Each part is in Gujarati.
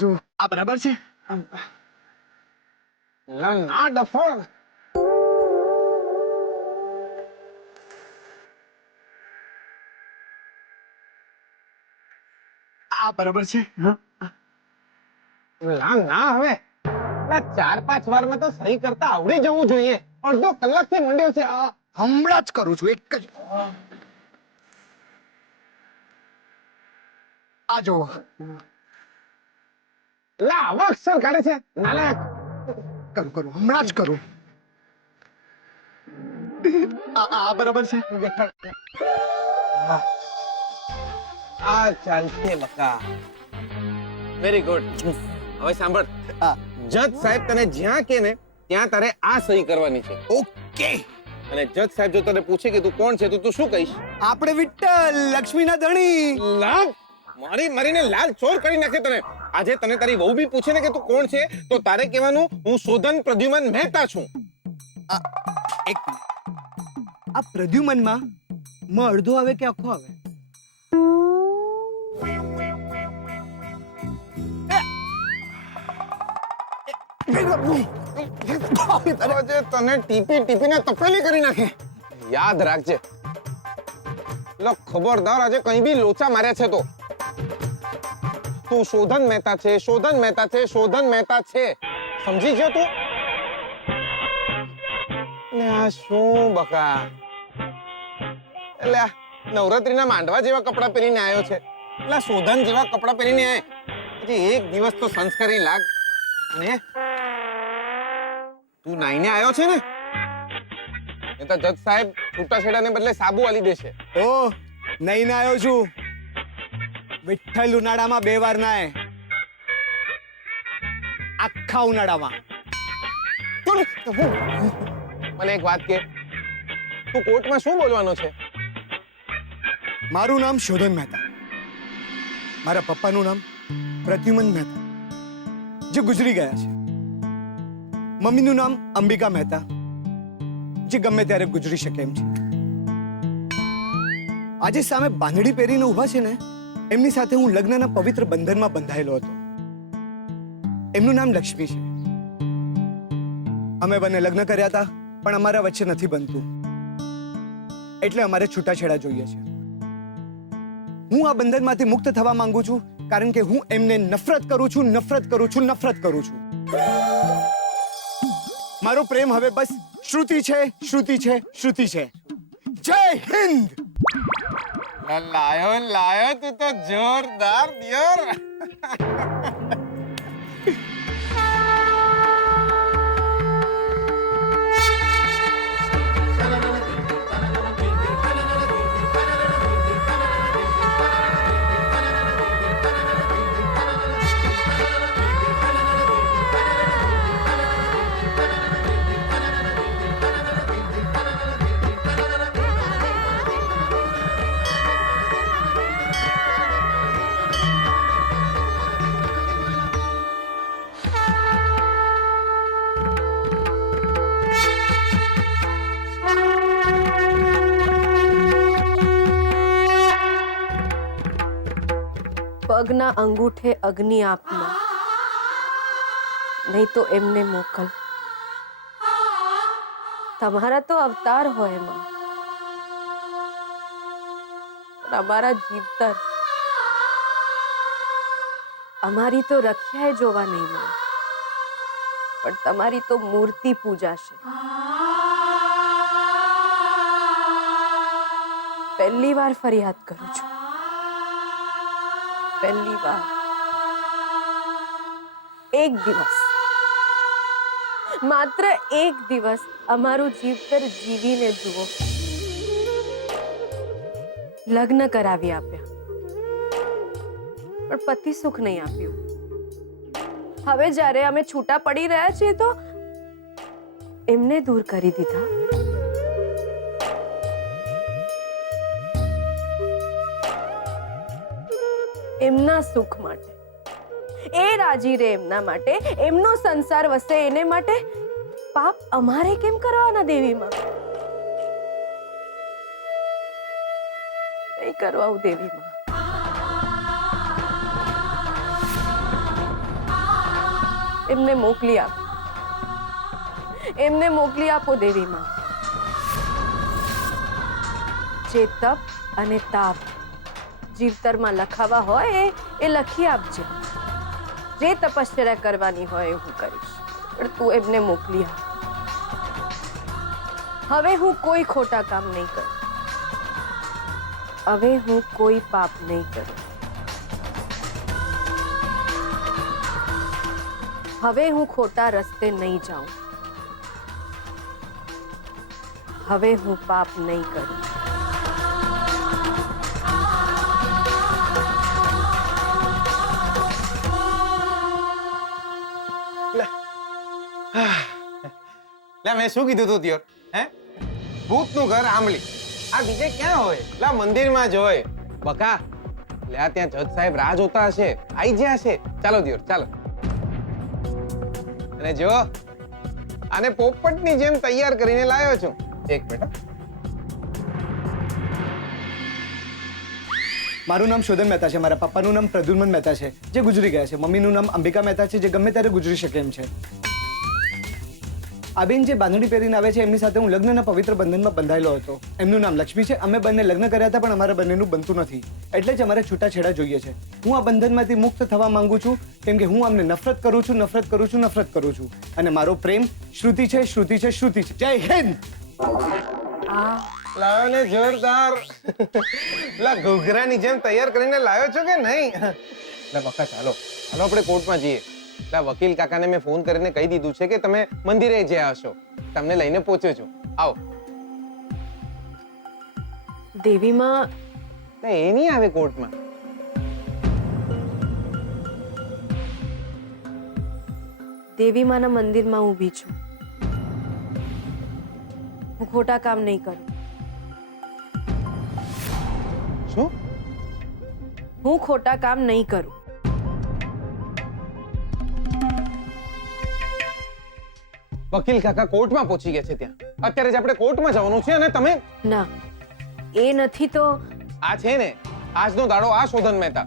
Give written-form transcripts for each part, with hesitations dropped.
જો આ બરાબર છે. ના ડફળ. આ બરાબર છે. ના હવે 4-5 વારમાં તો સહી કરતા આવડી જવું જોઈએ. અડધો કલાકથી મંડ્યો છે આ. હમણાં જ કરું છું, એક જ. આ જો આવા અક્ષર કાઢે છે નાલાયક. કરું હમણાં જ કરું. આ બરાબર છે. આ ચાલશે બકા. Very good. હવે સાંભળ, જજ સાહેબ તને જ્યાં કે ને ત્યાં તારે આ સહી કરવાની છે. ઓકે. અને જજ સાહેબ જો તને પૂછે કે તું કોણ છે તો તું શું કહીશ? આપણે વિઠ્ઠલ લક્ષ્મીના ધણી. લાલ મારીને લાલ ચોર કરી નાખે તને. આજે તને તારી વહુ બી પૂછે ને કે તું કોણ છે તો તારે કહેવાનું હું શોધન પ્રદ્યુમન મહેતા છું. એક આ પ્રદ્યુમનમાં અડધો આવે કે આખો આવે? તને ટીપીને તપેલી કરી નાખે. યાદ રાખજે. લો ખબરદાર આજે કઈ બી લોચા માર્યા છે તો તું શોધન મહેતા છે, શોધન મહેતા છે, શોધન મહેતા છે. સમજી ગયો તું? લે આ શું બકા? એટલે આ નવરાત્રીના માંડવા જેવા કપડા પહેરીને આવ્યો છે. એટલે શોધન જેવા કપડા પહેરીને આય. હજી એક દિવસ તો સંસ્કારી લાગ. અને તું નાઈને આવ્યો છે ને એ તો જજ સાહેબ છૂટાછેડાને બદલે સાબુ આલી દેશે. ઓ નહીં ના આવ્યો છું. વિઠ્ઠલ ઉનાળામાં 2 વાર નાય, આખા ઉનાળામાં. મને એક વાત કે, તું કોર્ટમાં શું બોલવાનો છે? મારું નામ શોધન મહેતા, મારા પપ્પાનું નામ પ્રદ્યુમન મહેતા, જે ગુજરી ગયા છે. મમ્મીનું નામ અંબિકા મહેતા, જે ગમે ત્યારે ગુજરી શકે એમ છે. આજે સામે બાંધડી પહેરીને ઊભા છે ને, એમની સાથે હું લગ્નના પવિત્ર બંધનમાં બંધાયેલો હતો. એમનું નામ લક્ષ્મી છે. અમે બંને લગ્ન કર્યા હતા, પણ અમારા વચ્ચે નથી બનતું, એટલે અમારે છૂટાછેડા જોઈએ છે. હું આ બંધનમાંથી મુક્ત થવા માંગુ છું, કારણ કે હું એમને નફરત કરું છું, નફરત કરું છું, નફરત કરું છું. મારો પ્રેમ હવે બસ શ્રુતિ છે, શ્રુતિ છે, શ્રુતિ છે. જય હિન્દ. લાયો તું તો જોરદાર દિયર. પગના અંગૂઠે અગ્નિ આપના, નહીં તો એમને મોકલ. તમારા તો અવતાર હોય માં, અમારા જીવતર, અમારી તો રખ્યાએ જોવા નહીં મળે, પણ તમારી તો મૂર્તિ પૂજાશે. પહેલી વાર ફરિયાદ કરું છું, પહેલી વાર. એક દિવસ, માત્ર એક દિવસ અમારું જીવતર જીવીને જુઓ. લગ્ન કરાવી આપ્યા, પણ પતિ સુખ નહીં આપ્યું. હવે જ્યારે અમે છૂટા પડી રહ્યા છીએ તો એમને દૂર કરી દીધા. એમના સુખ માટે, એ રાજી રે એમના માટે, એમનો સંસાર વસે એને માટે પાપ અમારે કેમ કરવાના દેવીમાં? નહીં કરવાવું દેવીમાં. એમને મોકલી આપો. એમને મોકલી આપો દેવીમાં. જે તપ અને તાપ જીવતરમાં લખાવા હોય એ લખી આપજે. જે તપશ્ચર્યા કરવાની હોય એ હું કરીશ, પણ તું એમને મોકલી આપ. હવે હું કોઈ ખોટા કામ નહીં કરું. હવે હું કોઈ પાપ નહીં કરું. હવે હું ખોટા રસ્તે નહીં જાઉં. હવે હું પાપ નહીં કરું. લે મેં શું કીધું તું ત્યોર? હે ભૂતનું ઘર આંબલી, આ બીજે ક્યાં હોય? લા મંદિરમાં જ હોય. બકા લે આ ત્યાં જજ સાહેબ રાહ જોતા હશે, આઈ ગયા હશે. ચાલો ત્યોર ચાલો. અને જો આને પોપટની જેમ તૈયાર કરીને લાવ્યો છું. એક મિનિટ. મારું નામ શોધન મહેતા છે. મારા પપ્પાનું નામ પ્રદ્યુમન મહેતા છે, જે ગુજરી ગયા છે. મમ્મીનું નામ અંબિકા મહેતા છે, જે ગમે ત્યારે ગુજરી શકે એમ છે. આ બેન જે બાંધણી પહેરીને આવે છે, એમની સાથે હું લગ્નના પવિત્ર બંધનમાં બંધાયેલો હતો. એમનું નામ લક્ષ્મી છે. અમે બંને લગ્ન કર્યા હતા, પણ અમારા બંનેનું બનતું નથી. એટલે જ અમારે છૂટાછેડા જોઈએ છે. હું આ બંધનમાંથી મુક્ત થવા માંગુ છું, કેમ કે હું આમને નફરત કરું છું, નફરત કરું છું, નફરત કરું છું. અને મારો પ્રેમ શ્રુતિ છે, શ્રુતિ છે, શ્રુતિ છે. જય હિન્દ. લાવ્યો ને જોરદાર. લા ઘૂઘરાની જેમ તૈયાર કરીને લાવ્યો છો કે નહીં? લા બકા ચાલો ચાલો આપણે કોર્ટમાં જઈએ. લા વકીલ કાકાને મેં ફોન કરીને કહી દીધું છે કે તમે મંદિરે જ્યાં હશો, તમને લઈને પહોંચ્યો છું. આવો. દેવીમાં લા એ નહીં આવે કોર્ટમાં. દેવીમાના મંદિરમાં ઊભી છું. હું ખોટા કામ નહીં કરું. શું? હું ખોટા કામ નહીં કરું. વકીલ કાકા કોર્ટમાં પહોંચી ગયા છે. ત્યાં અત્યારે જ આપણે કોર્ટમાં જવાનું છે. અને તમે ના, એ નથી તો આ છે ને આજનો દાડો આ શોધન મહેતા.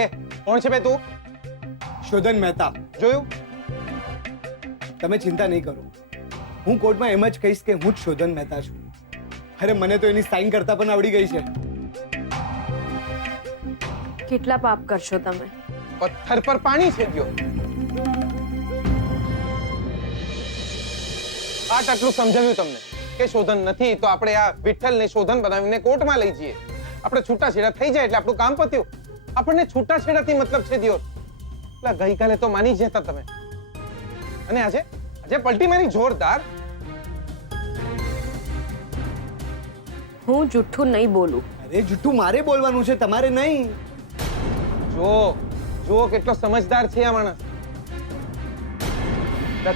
એ કોણ છે બે તું? શોધન મહેતા. જોયું? તમે ચિંતા નહીં કરો. હું કોર્ટમાં એમ જ કહીશ કે હું જ શોધન મહેતા છું. અરે મને તો એની સાઈન કરતા પણ આવડી ગઈ છે. કેટલા પાપ કરશો તમે? પથ્થર પર પાણી છે ગયો. આટલું સમજાવ્યું તમને કે શોધન નથી તો આપણે આ વિઠ્ઠલને શોધન બનાવીને કોર્ટમાં લઈ જઈએ. આપણે છૂટાછેડા થઈ જાય એટલે આપણું કામ પત્યું. આપણને છૂટાછેડાથી મતલબ છે દિયોર. એટલે ગઈકાલે તો માની જ જતા તમે, અને આજે પલટી મારી જોરદાર. હું જુઠ્ઠું નહીં બોલું. અરે જુઠ્ઠું મારે બોલવાનું છે, તમારે નહીં. જો કેટલો સમજદાર છે આ માણસ.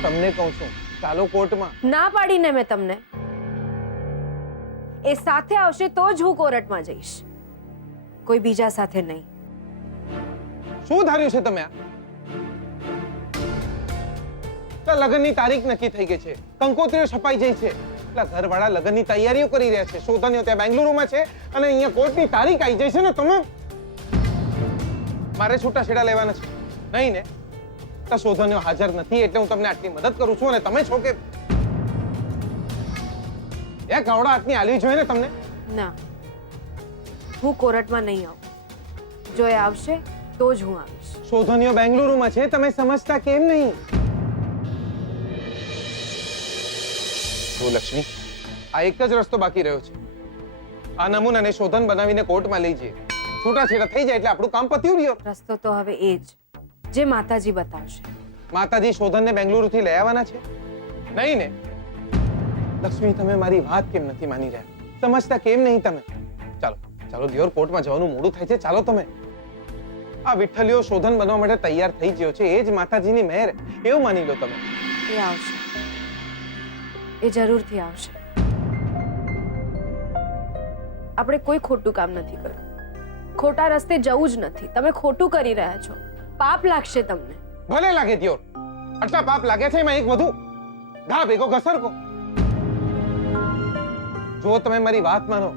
તમને કહું છું ચાલો કોર્ટમાં. ના પાડીને મેં તમને. એ સાથે આવશે તો જ હું કોર્ટમાં જઈશ, કોઈ બીજા સાથે નહીં. શું ધાર્યું છે તમે? આ લગ્નની તારીખ નક્કી થઈ ગઈ છે, કંકોત્રીઓ છપાઈ જાય છે. એટલે ઘરવાળા લગ્નની તૈયારીઓ કરી રહ્યા છે. શોધનીઓ ત્યાં બેંગલુરુમાં છે અને અહીંયા કોર્ટની તારીખ આવી જાય છે ને તમે મારે છૂટાછેડા લેવાના છે નહીં ને? તો શોધનીઓ હાજર નથી એટલે હું તમને આટલી મદદ કરું છું. અને તમે છો કે એક કવડા હાથની આલવી જોઈએ ને તમને. ના, હું કોર્ટમાં નહીં આવું. જો એ આવશે તો જ હું આવીશ. શોધનીઓ બેંગલુરુમાં છે, તમે સમજતા કેમ નહીં? જો લક્ષ્મી, આ એક જ રસ્તો બાકી રહ્યો છે. આ નમૂનાને શોધન બનાવીને કોર્ટમાં લઈ જઈએ. છૂટાછેડા થઈ જાય એટલે આપણું કામ પત્યું રહ્યો. રસ્તો તો હવે એ જ જે માતાજી બતાવશે. માતાજી શોધનને બેંગલુરુથી લઈ આવવાના છે નહીં ને? લક્ષ્મી, તમે મારી વાત કેમ નથી માની રહ્યા? સમજતા કેમ નહીં તમે? ચાલો ચાલો દિયોર, કોર્ટમાં જવાનું મોડું થાય છે. ચાલો તમે. આ વિઠ્ઠલિયો શોધન બનવા માટે તૈયાર થઈ ગયો છે, એ જ માતાજીની મહેર, એવું માની લો તમે. એ આવશે, એ જરૂરથી આવશે. આપણે કોઈ ખોટું કામ નથી કર્યું. ખોટા રસ્તે જવું જ નથી. તમે ખોટું કરી રહ્યા છો. પાપ લાગશે તમને. ભલે લાગે દિયોર, આટલા પાપ લાગે છે, એમાં એક વધુ ઘા ભેગો ઘસરકો. જો તમે મારી વાત માનો,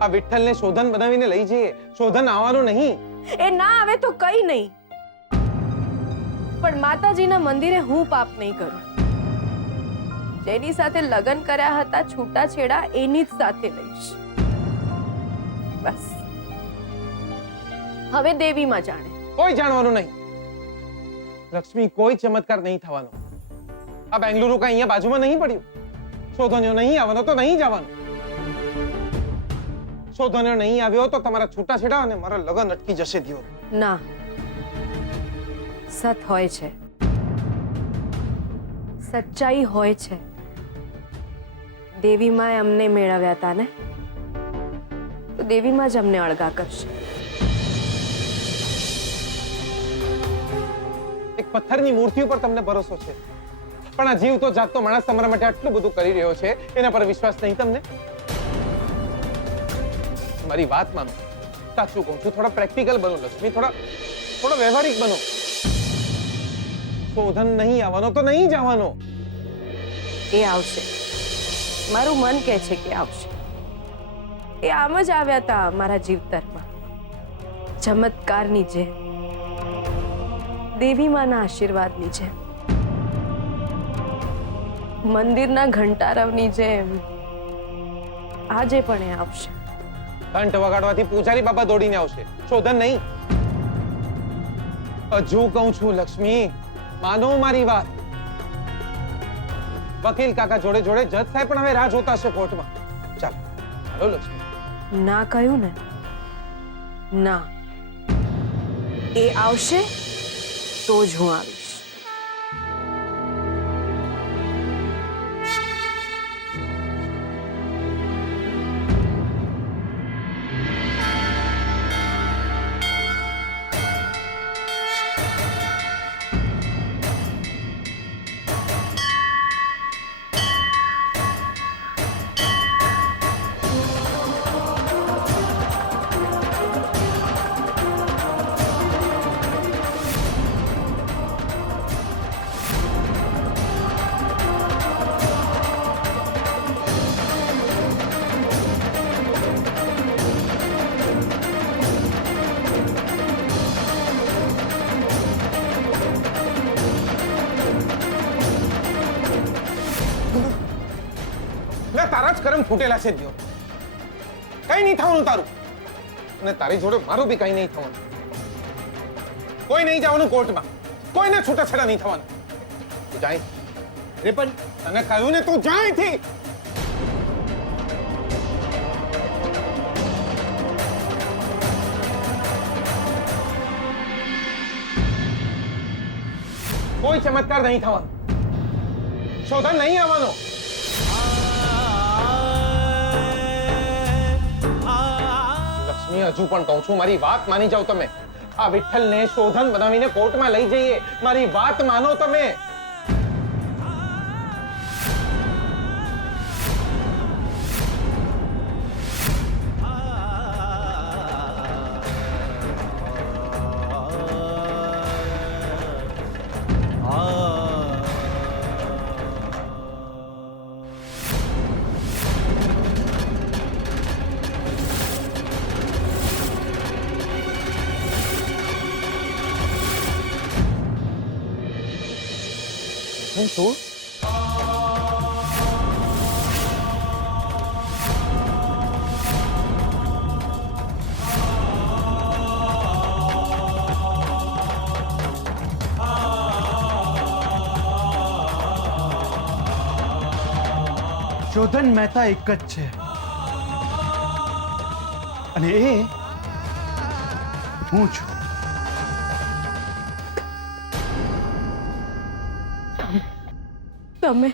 આ વિઠ્ઠલને શોધન બનાવીને લઈ જઈએ. શોધન આવવાનું નહીં. એ ના આવે તો કઈ નહીં. પણ માતાજીના મંદિરે હું પાપ નહીં કરું. જેની સાથે લગ્ન કર્યા હતા છૂટાછેડા એની જ સાથે લઈશ. બસ હવે દેવીમાં જાણે. કોઈ જાણવાનું નહીં લક્ષ્મી, કોઈ ચમત્કાર નહીં થવાનો. આ બેંગલુરુ કઈ અહીંયા બાજુમાં નહીં પડ્યું. શોધન્યો નહીં આવવાનો તો નહીં જવાનો. શોધન્યો નહીં આવ્યો તો તમારા છૂટાછેડા અને મારા લગ્ન અટકી જશે દિયો. ના, સત હોય છે, સચ્ચાઈ હોય છે. દેવીમાં અમને મેળવ્યા હતા ને, તો દેવીમાં જ અમને અળગા કરશે. એક પથ્થરની મૂર્તિ ઉપર તમને ભરોસો છે, પણ આ જીવતો જાગતો માણસ તમારા માટે આટલું બધું કરી રહ્યો છે, એના પર વિશ્વાસ નહીં તમને? મારી વાત માનો, સાચું કહું છું, થોડા પ્રેક્ટિકલ બનો લક્ષ્મી, થોડા વ્યવહારિક બનો. શોધન નહીં આવવાનો તો નહીં જવાનો. એ આવશે, મારું મન કહે છે કે આવશે. એ આમ જ આવ્યા હતા મારા જીવતરમાં, ચમત્કારની જેમ, દેવીમાના આશીર્વાદની જેમ, મંદિરના ઘંટારવની જેમ. આજે પણ એ આવશે. ઘંટ વગાડવાથી પૂજારી બાબા દોડીને આવશે, શોધન નહીં. હજુ કહું છું લક્ષ્મી, માનો મારી વાત. વકીલ કાકા જોડે જોડે જજ સાહેબ પણ હવે રાહ જોતા હશે કોર્ટમાં. ચાલો લક્ષ્મી. ના કહ્યું ને, ના. એ આવશે તો જ હું આવીશ. તારા જ કરમ ફૂટેલા છે દિયો. કઈ નહીં થવાનું તારું, અને તારી જોડે મારું બી કઈ નહીં થવાનું. કોઈ નહીં જવાનું કોર્ટમાં, કોઈને છૂટાછેડા નહીં થવાનું. તું જાય. અરે પણ તને કહ્યું ને, તું જાય થી. કોઈ ચમત્કાર નહીં થવાનો, શોધન નહીં આવવાનો. લક્ષ્મી, હજુ પણ કહું છું, મારી વાત માની જાઓ તમે. આ વિઠ્ઠલને શોધન બનાવીને કોર્ટમાં લઈ જઈએ. મારી વાત માનો તમે. શું? શોધન મહેતા એક જ છે, અને એ હું છું. તમે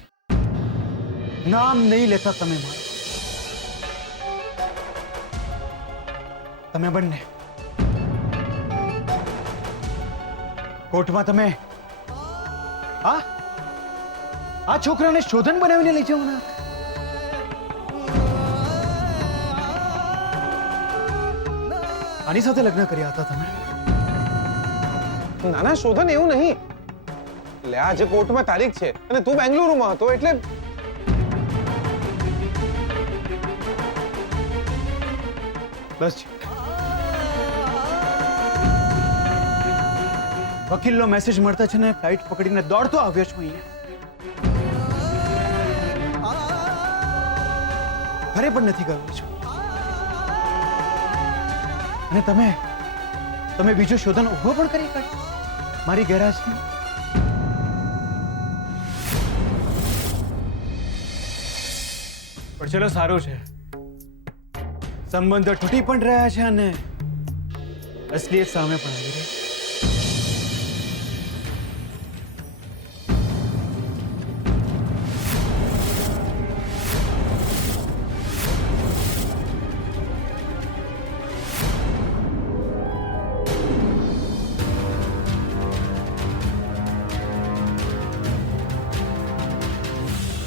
નામ નહીં લેતા તમે મારું. તમે બંને કોર્ટમાં તમે આ છોકરાને શોધન બનાવીને લઈ જવાના. આની સાથે લગ્ન કર્યા હતા તમે? નાના શોધન એવું નહીં. એટલે આજે કોર્ટમાં તારીખ છે અને તું બેંગલુરુમાં હતો એટલે બસ વકીલનો મેસેજ મળતા છે ને ફ્લાઇટ પકડીને દોડતો આવ્યો છું અહીંયા. ઘરે પણ નથી ગયો છું. અને તમે બીજો શોધન ઉભો પણ કરી કાઢ્યો મારી ગેરહાજરી. પણ ચલો સારું છે, સંબંધો તૂટી પણ રહ્યા છે અને અસલિયત સામે પણ આવી રહી છે.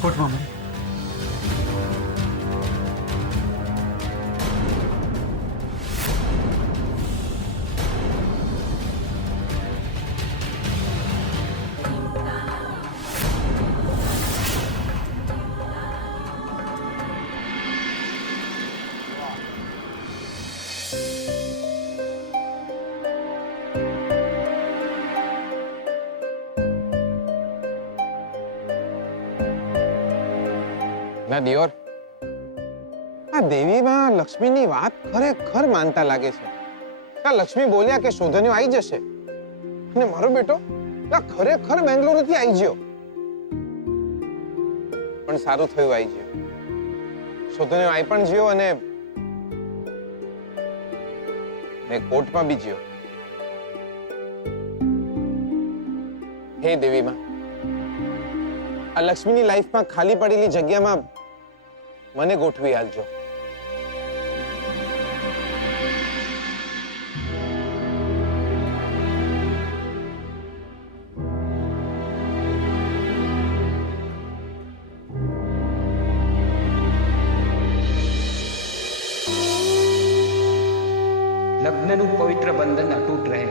કોર્ટમાં મળીએ. ના દિયોર, આ દેવીમાં લક્ષ્મીની વાત ખરેખર માનતા લાગે છે. આ લક્ષ્મી બોલ્યા કે શોધન્યો આવી જશે અને મારો બેટો ખરેખર બેંગ્લોરથી આવી ગયો. પણ સારું થયું આવી ગયો. શોધન્યો આવી પણ ગયો અને કોર્ટમાં બી ગયો. હે દેવીમાં, આ લક્ષ્મીની લાઈફમાં ખાલી પડેલી જગ્યામાં મને ગોઠવી આપજો. લગ્નનું પવિત્ર બંધન અતૂટ રહે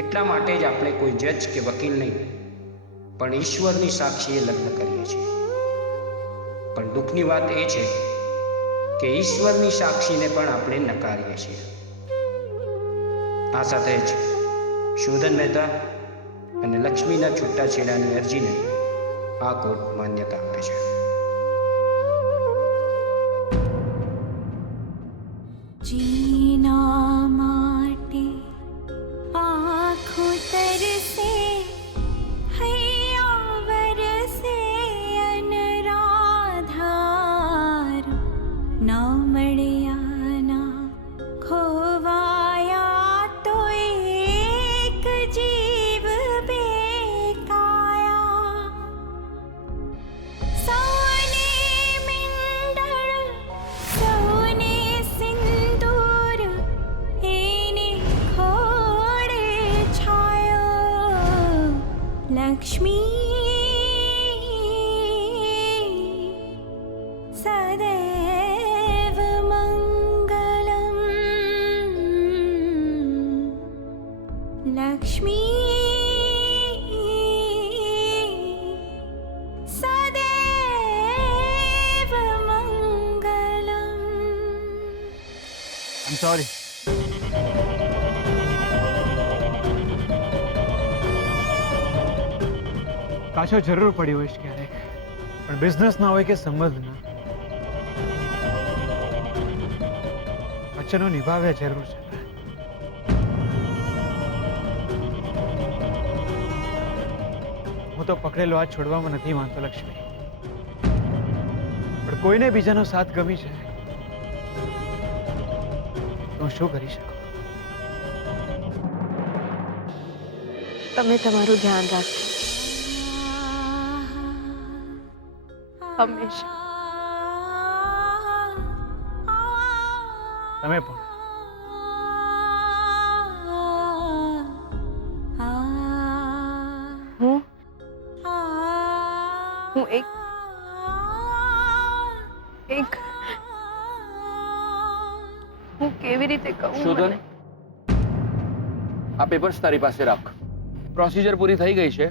એટલા માટે જ આપણે કોઈ જજ કે વકીલ નહીં પણ ઈશ્વરની સાક્ષીએ લગ્ન કરીએ છીએ. પણ દુઃખની વાત એ છે કે ઈશ્વરની સાક્ષીને પણ આપણે નકારીએ છીએ. આ સાથે જ શોધન મહેતા અને લક્ષ્મીના છૂટાછેડાની અરજીને આ કોર્ટ માન્યતા આપે છે. जीना माटे आँखों तरसे हैया बरसे अनराधार ना મળ્યા ના ખોવાયા તો એક જીવ બેકાયા સૌને મિંડળ સૌને સિંદૂર એને ખોડે છાયો લક્ષ્મી સદૈવ મંગલમ લક્ષ્મી સદૈવ મંગલમ. I'm sorry. કાચો જરૂર પડી હોય છે ક્યારેક, પણ બિઝનેસ ના હોય કે સંબંધ ના, વચનો નિભાવ્યા જરૂર છે. હું તો પકડેલો હાથ છોડવામાં નથી માનતો લક્ષ્મી, પણ કોઈને બીજાનો સાથ ગમી છે તો હું શું કરી શકું? તમે તમારું ધ્યાન રાખજો હંમેશા. તમે પણ. હું એક હું કેવી રીતે કહું? શોધન, આ પેપર્સ તારી પાસે રાખ. પ્રોસિજર પૂરી થઈ ગઈ છે.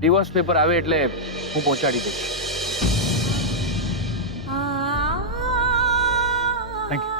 ડિવોર્સ પેપર આવે એટલે હું પહોંચાડી દઈશ. Thank you.